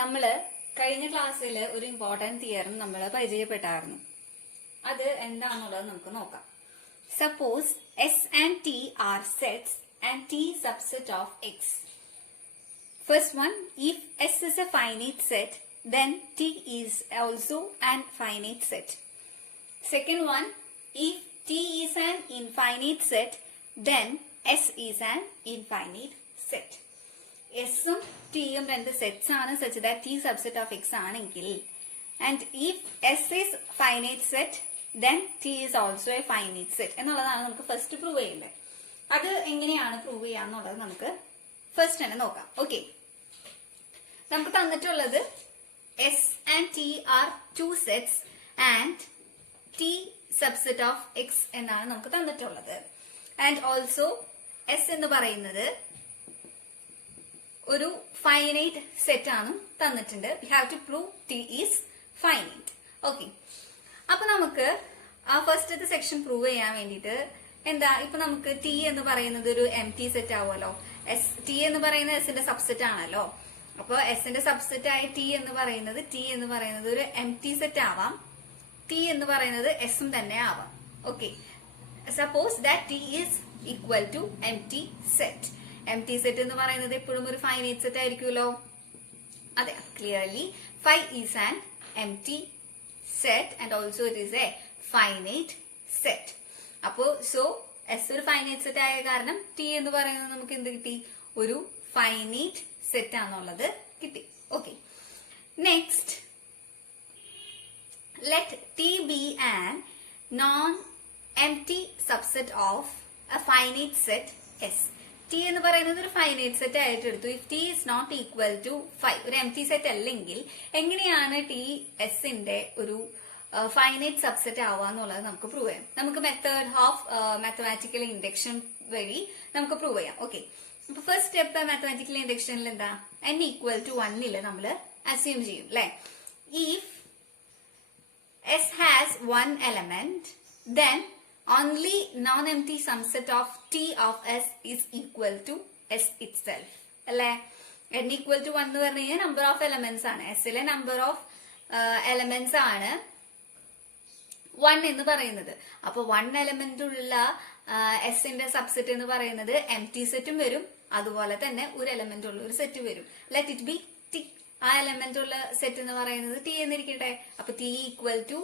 നമ്മള് കഴിഞ്ഞ ക്ലാസ്സിൽ ഒരു ഇമ്പോർട്ടന്റ് തിയറം നമ്മൾ പരിചയപ്പെട്ടായിരുന്നു. അത് എന്താണെന്നുള്ളത് നമുക്ക് നോക്കാം. Suppose S and T are sets and T subset of X. First one, if S is a finite set, then T is also an finite set. Second one, if T is an infinite set, then S is an infinite set. S ഉം T ഉം രണ്ട് sets ആണ് such that T subset of X ആണെങ്കിൽ, and if S is finite set, then T is also a finite set എന്നുള്ളതാണ് നമുക്ക് first prove ചെയ്യേണ്ടത്. അത് എങ്ങനെയാണ് പ്രൂവ് ചെയ്യാന്നുള്ളത് നമുക്ക് ഫസ്റ്റ് തന്നെ നോക്കാം. ഓക്കെ, നമുക്ക് തന്നിട്ടുള്ളത് S and T are two sets and T subset of X എന്നാണ് നമുക്ക് തന്നിട്ടുള്ളത്. ആൻഡ് ഓൾസോ എസ് എന്ന് പറയുന്നത് ഒരു ഫൈനൈറ്റ് സെറ്റ് ആണ് തന്നിട്ടുണ്ട്. We have to prove T is finite. Okay, അപ്പൊ നമുക്ക് ആ ഫസ്റ്റത്തെ സെക്ഷൻ പ്രൂവ് ചെയ്യാൻ വേണ്ടിയിട്ട് ഇപ്പൊ നമുക്ക് ടി എന്ന് പറയുന്നത് ഒരു എം ടി സെറ്റ് ആവുമല്ലോ. ടി എന്ന് പറയുന്നത് എസിന്റെ സബ്സെറ്റ് ആണല്ലോ. അപ്പൊ എസിന്റെ സബ്സെറ്റ് ആയ ടി എന്ന് പറയുന്നത് ഒരു എം ടി സെറ്റ് ആവാം. ടി എന്ന് പറയുന്നത് എസും തന്നെ ആവാം. Okay, suppose that T is equal to empty set. Empty set എന്ന് പറയുന്നത് എപ്പോഴും ഒരു ഫൈനൈറ്റ് സെറ്റ് ആയിരിക്കുമല്ലോ. അതെ, clearly phi is an empty set and also it is a finite set. അപ്പോ സോ എസ് ഒരു finite set ആയ കാരണം ടി എന്ന് പറയുന്നത് നമുക്ക് എന്ത് കിട്ടി? ഒരു ഫൈനൈറ്റ് സെറ്റ് ആണെന്നുള്ളത് കിട്ടി. Okay, next let T be an non empty subset of a finite set S. T എന്ന് പറയുന്നത് ഒരു ഫൈനൈറ്റ് സെറ്റ് ആയിട്ട് എടുത്തു. If T is not equal to 5, ഒരു എം ടി സെറ്റ് അല്ലെങ്കിൽ എങ്ങനെയാണ് ടി എസിന്റെ ഒരു ഫൈനൈറ്റ് സബ്സെറ്റ് ആവുക എന്നുള്ളത് നമുക്ക് പ്രൂവ് ചെയ്യാം. നമുക്ക് മെത്തേഡ് ഓഫ് മാത്തമാറ്റിക്കൽ ഇൻഡക്ഷൻ വഴി നമുക്ക് പ്രൂവ് ചെയ്യാം. ഓക്കെ, അപ്പൊ ഫസ്റ്റ് സ്റ്റെപ്പ് മാത്തമാറ്റിക്കൽ ഇൻഡക്ഷനിൽ എന്താ? n ഈക്വൽ ടു 1 നമ്മൾ അസ്യൂം ചെയ്യും അല്ലെ. If S has one element, then only non-empty subset of T of S is equal to S itself. അല്ലെ, n equal to 1 എന്ന് പറഞ്ഞു കഴിഞ്ഞാൽ നമ്പർ ഓഫ് എലമെന്റ്സ് ആണ്. എസിലെ നമ്പർ ഓഫ് എലമെന്റ്സ് ആണ് 1 എന്ന് പറയുന്നത്. അപ്പൊ 1 എലമെന്റ് ഉള്ള എസിന്റെ സബ്സെറ്റ് എന്ന് പറയുന്നത് എം ടി സെറ്റും വരും, അതുപോലെ തന്നെ ഒരു എലമെന്റ് ഉള്ള ഒരു സെറ്റ് വരും. Let it be T. ആ എലമെന്റ് ഉള്ള സെറ്റ് എന്ന് പറയുന്നത് ടി എന്നിരിക്കട്ടെ. അപ്പൊ ടി ഈക്വൽ ടു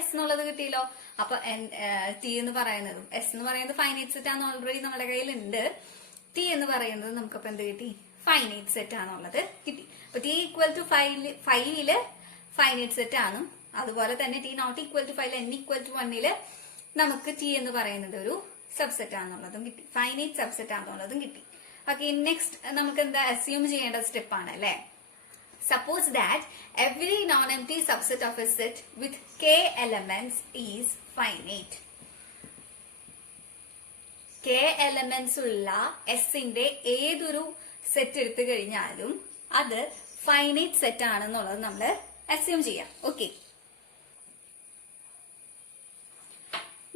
എസ് എന്നുള്ളത് കിട്ടിയല്ലോ. അപ്പൊ ടി എന്ന് പറയുന്നതും എസ് എന്ന് പറയുന്നത് ഫൈനൈറ്റ് സെറ്റ് ആണെന്ന് ഓൾറെഡി നമ്മുടെ കയ്യിലുണ്ട്. ടി എന്ന് പറയുന്നത് നമുക്കപ്പോ എന്ത് കിട്ടി? ഫൈനൈറ്റ് സെറ്റ് ആണെന്നുള്ളത് കിട്ടി. അപ്പൊ T equal to 5 finite set ആണ്. അതുപോലെ തന്നെ T not equal to 5 n equal to 1 നമുക്ക് ടി എന്ന് പറയുന്നത് ഒരു സബ്സെറ്റ് ആണെന്നുള്ളതും കിട്ടി, ഫൈനൈറ്റ് സബ്സെറ്റ് ആണെന്നുള്ളതും കിട്ടി. ഓക്കെ, നെക്സ്റ്റ് നമുക്ക് എന്താ അസ്യൂം ചെയ്യേണ്ട സ്റ്റെപ്പ് ആണ് അല്ലെ. Suppose that every non empty subset of A set with k elements is finite. k elements ഉള്ള എസിന്റെ ഏതൊരു സെറ്റ് എടുത്തു കഴിഞ്ഞാലും അത് ഫൈനൈറ്റ് സെറ്റ് ആണെന്നുള്ളത് നമ്മൾ അസ്യൂം ചെയ്യാം. ഓക്കെ,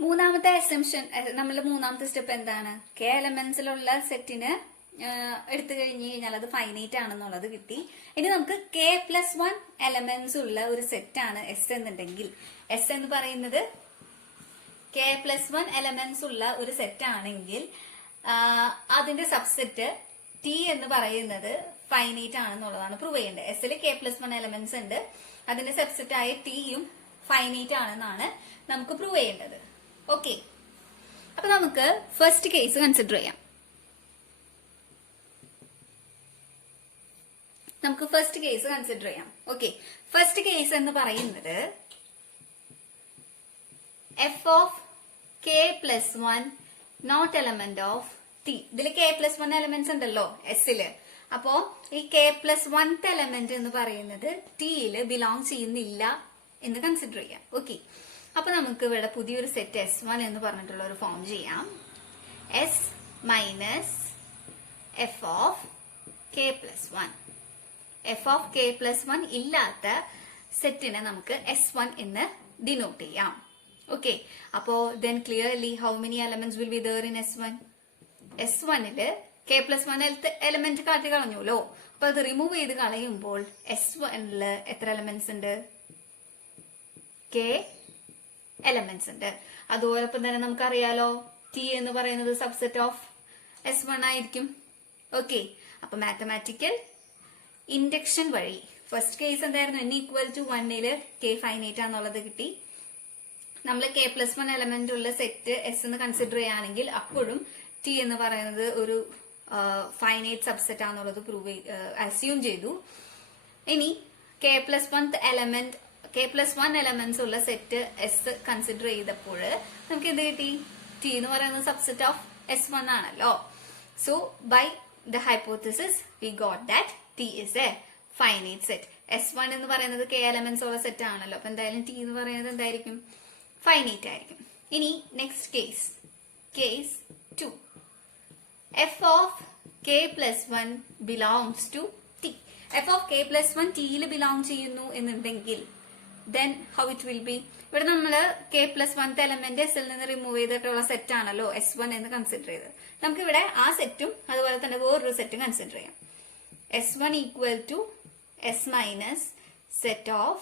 മൂന്നാമത്തെ അസംഷൻ, നമ്മളുടെ മൂന്നാമത്തെ സ്റ്റെപ്പ് എന്താണ്? k എലമെന്റ്സിലുള്ള സെറ്റിന് എടുത്തു കഴിഞ്ഞു കഴിഞ്ഞാൽ അത് ഫൈനൈറ്റ് ആണെന്നുള്ളത് കിട്ടി. ഇനി നമുക്ക് k+1 എലമെന്റ്സ് ഉള്ള ഒരു സെറ്റ് ആണ് എസ് എന്നുണ്ടെങ്കിൽ, എസ് എന്ന് പറയുന്നത് k+1 എലമെന്റ്സ് ഉള്ള ഒരു സെറ്റ് ആണെങ്കിൽ അതിന്റെ സബ്സെറ്റ് ടി എന്ന് പറയുന്നത് ഫൈനൈറ്റ് ആണെന്നുള്ളതാണ് പ്രൂവ് ചെയ്യേണ്ടത്. എസിൽ k+1 എലമെന്റ്സ് ഉണ്ട്, അതിന്റെ സബ്സെറ്റ് ആയ ടിയും ഫൈനൈറ്റ് ആണെന്നാണ് നമുക്ക് പ്രൂവ് ചെയ്യേണ്ടത്. ഓക്കെ, അപ്പൊ നമുക്ക് ഫസ്റ്റ് കേസ് കൺസിഡർ ചെയ്യാം. ഓക്കെ, ഫസ്റ്റ് കേസ് എന്ന് പറയുന്നത് F of k+1 not element of T. ഇതിൽ k+1 എലമെന്റ്സ് ഉണ്ടല്ലോ എസില്. അപ്പോ ഈ k+1 എലമെന്റ് എന്ന് പറയുന്നത് ടിയില് ബിലോങ് ചെയ്യുന്നില്ല എന്ന് കൺസിഡർ ചെയ്യാം. ഓക്കെ, അപ്പൊ നമുക്ക് ഇവിടെ പുതിയൊരു സെറ്റ് S1 എന്ന് പറഞ്ഞിട്ടുള്ള ഒരു ഫോം ചെയ്യാം. S minus F of k+1. F of k+1 ഇല്ലാത്ത സെറ്റിനെ നമുക്ക് S1 എന്ന് ഡിനോട്ട് ചെയ്യാം. ഓക്കെ, അപ്പോ then clearly how many elements will be there in S1? S1 ല് k+1 എലമെന്റ് കാട്ടി കളഞ്ഞുല്ലോ. അപ്പൊ അത് റിമൂവ് ചെയ്ത് കളയുമ്പോൾ S1 എത്ര എലമെന്റ്സ് ഉണ്ട്? k എലമെന്റ്സ് ഉണ്ട്. അതുപോലൊപ്പം തന്നെ നമുക്കറിയാലോ T എന്ന് പറയുന്നത് സബ്സെറ്റ് ഓഫ് S1 ആയിരിക്കും. ഓക്കെ, അപ്പൊ മാത്തമാറ്റിക്കൽ ഇൻഡക്ഷൻ വഴി ഫസ്റ്റ് കേസ് എന്തായിരുന്നു? n=1 k ഫൈനൈറ്റ് ആണെന്നുള്ളത് കിട്ടി. നമ്മൾ k+1 എലമെന്റ് ഉള്ള സെറ്റ് S എന്ന് കൺസിഡർ ചെയ്യുകയാണെങ്കിൽ അപ്പോഴും T എന്ന് പറയുന്നത് ഒരു ഫൈനൈറ്റ് സബ്സെറ്റ് ആണെന്നുള്ളത് അസ്യൂം ചെയ്തു. ഇനി k+1 എലമെന്റ്സ് ഉള്ള സെറ്റ് S കൺസിഡർ ചെയ്തപ്പോൾ നമുക്ക് എന്ത് കിട്ടി? T എന്ന് പറയുന്നത് സബ്സെറ്റ് ഓഫ് S1 ആണല്ലോ. So by the hypothesis we got that T is a finite set. S1 എന്ന് പറയുന്നത് k എലമെന്റ്സ് ഉള്ള സെറ്റ് ആണല്ലോ. അപ്പൊ എന്തായാലും T എന്ന് പറയുന്നത് എന്തായിരിക്കും? ഫൈനൈറ്റ് ആയിരിക്കും. ഇനി next case 2, f of k+1 belongs to T. f of k+1 Tയിൽ ബിലോങ് ചെയ്യുന്നു എന്നുണ്ടെങ്കിൽ then how it will be? ഇവിടെ നമ്മള് k+1 എലമെന്റ് S ൽ നിന്ന് റിമൂവ് ചെയ്തിട്ടുള്ള സെറ്റ് ആണല്ലോ S1 എന്ന് കൺസിഡർ ചെയ്തത്. നമുക്ക് ഇവിടെ ആ സെറ്റും അതുപോലെ തന്നെ വേറൊരു സെറ്റും കൺസിഡർ ചെയ്യാം. S1 = S minus set of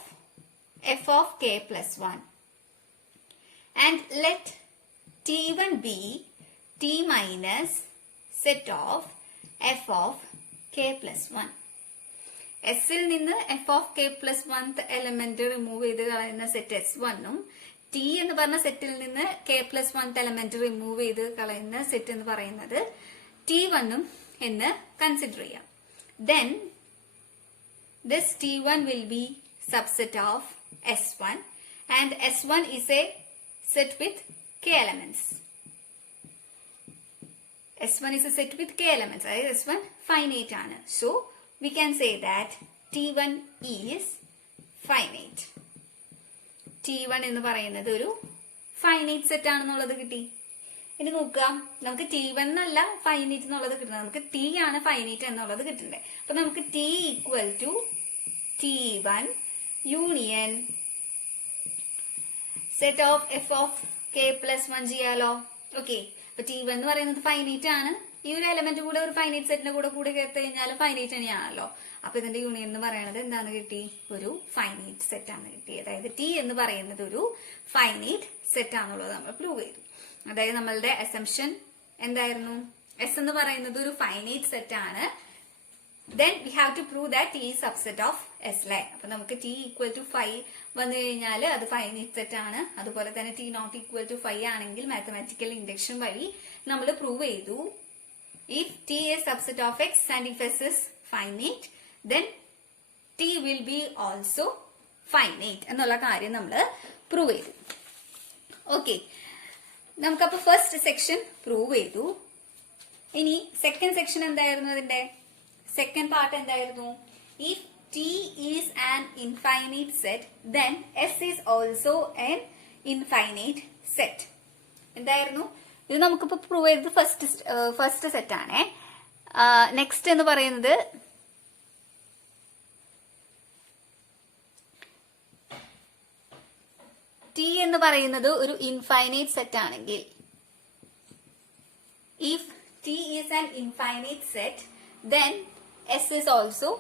f of k+1 and let T1 be T minus set of f of k+1. S ൽ നിന്ന് f of k+1 element remove ചെയ്ത് കളയുന്ന സെറ്റ് S1 ഉം T എന്ന് പറഞ്ഞ സെറ്റിൽ നിന്ന് k+1 എലമെന്റ് റിമൂവ് ചെയ്ത് കളയുന്ന സെറ്റ് എന്ന് പറയുന്നത് T1 ഉം എന്ന് കൺസിഡർ ചെയ്യാം. Then this T1 will be subset of S1 and S1 is a set with k elements. S1 is a set with k elements. S1 finite ആണ്. So we can say that T1 is finite. T1 എന്ന് പറയുന്നത് ഒരു finite set ആണെന്നുള്ളത് കിട്ടി. ഇനി നോക്കാം, നമുക്ക് T1 എന്നല്ല ഫൈനൈറ്റ് എന്നുള്ളത് കിട്ടുന്നത്, നമുക്ക് T ആണ് ഫൈനൈറ്റ് എന്നുള്ളത് കിട്ടണ്ടേ. അപ്പൊ നമുക്ക് T = T1 union set of f of k+1 ചെയ്യാലോ. ഓക്കെ, അപ്പൊ T1 എന്ന് പറയുന്നത് ഫൈനൈറ്റ് ആണ്. ഈ ഒരു എലമെന്റ് കൂടെ ഒരു ഫൈനൈറ്റ് സെറ്റിന്റെ കൂടെ ചേർത്ത് കഴിഞ്ഞാൽ ഫൈനൈറ്റ് തന്നെയാണല്ലോ. അപ്പൊ ഇതിന്റെ യൂണിയൻ എന്ന് പറയുന്നത് എന്താണ് കിട്ടി? ഒരു ഫൈനൈറ്റ് സെറ്റ് ആണ് കിട്ടി. അതായത് T എന്ന് പറയുന്നത് ഒരു ഫൈനൈറ്റ് സെറ്റ് ആണെന്നുള്ളത് നമ്മൾ പ്രൂവ് ചെയ്തു. അതായത് നമ്മളുടെ അസംഷൻ എന്തായിരുന്നു? S എന്ന് പറയുന്നത് ഒരു ഫൈനൈറ്റ് സെറ്റ് ആണ്. Then we have to prove that T is subset of S ലെ. അപ്പൊ നമുക്ക് T = 5 വന്നു കഴിഞ്ഞാൽ അത് ഫൈനൈറ്റ് സെറ്റ് ആണ്. അതുപോലെ തന്നെ T ≠ 5 ആണെങ്കിൽ മാത്തമാറ്റിക്കൽ ഇൻഡക്ഷൻ വഴി നമ്മൾ പ്രൂവ് ചെയ്തു if T is subset of X and if S is finite then T will be also finite എന്നുള്ള കാര്യം നമ്മൾ പ്രൂവ് ചെയ്തു. ഓക്കെ, നമുക്കപ്പോ ഫസ്റ്റ് സെക്ഷൻ പ്രൂവ് ചെയ്തു. ഇനി സെക്കൻഡ് സെക്ഷൻ എന്തായിരുന്നു? അതിന്റെ സെക്കൻഡ് പാർട്ട് എന്തായിരുന്നു? If T is an infinite set then S is also an infinite set. എന്തായിരുന്നു ഇത്? നമുക്കിപ്പോ പ്രൂവ് ചെയ്തത് ഫസ്റ്റ് സെറ്റ് ആണേ. നെക്സ്റ്റ് എന്ന് പറയുന്നത് T എന്ന് പറയുന്നത് ഒരു ഇൻഫൈനൈറ്റ് സെറ്റ് ആണെങ്കിൽ if T is an infinite set then S is also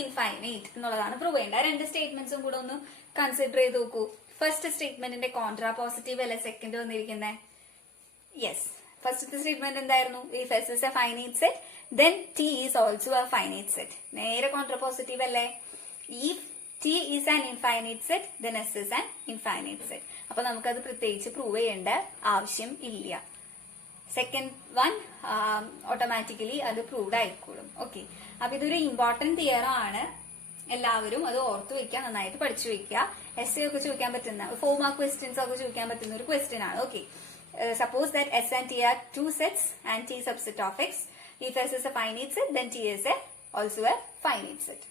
infinite എന്നുള്ളതാണ് പ്രൂവ് ചെയ്യേണ്ടത്. രണ്ട് സ്റ്റേറ്റ്മെന്റ്സും കൂടെ ഒന്ന് കൺസിഡർ ചെയ്ത് നോക്കൂ. ഫസ്റ്റ് സ്റ്റേറ്റ്മെന്റിന്റെ കോൺട്രാ പോസിറ്റീവ് അല്ലെ സെക്കൻഡ് വന്നിരിക്കുന്നത്? യെസ്, ഫസ്റ്റത്തെ സ്റ്റേറ്റ്മെന്റ് എന്തായിരുന്നു? if S is a finite set then T is also a finite set. നേരെ കോൺട്രാ പോസിറ്റീവ് അല്ലേ? if T is an infinite set then S is an infinite set. അപ്പൊ നമുക്കത് പ്രത്യേകിച്ച് prove ചെയ്യേണ്ട ആവശ്യം ഇല്ല. സെക്കൻഡ് വൺ ഓട്ടോമാറ്റിക്കലി അത് proved ആയിക്കോളും. ഓക്കെ, അപ്പൊ ഇതൊരു ഇമ്പോർട്ടന്റ് തിയറം ആണ്. എല്ലാവരും അത് ഓർത്തു വെക്കുക, നന്നായിട്ട് പഠിച്ചു വെക്കുക. എസ് ഒക്കെ ചോദിക്കാൻ പറ്റുന്ന 4 മാർക്ക് ക്വസ്റ്റ്യൻസ് ഒക്കെ ചോദിക്കാൻ പറ്റുന്ന ഒരു ക്വസ്റ്റ്യൻ ആണ്. Okay, suppose that S and T are two sets and T subset of X. If S is a finite set then T is also a finite set.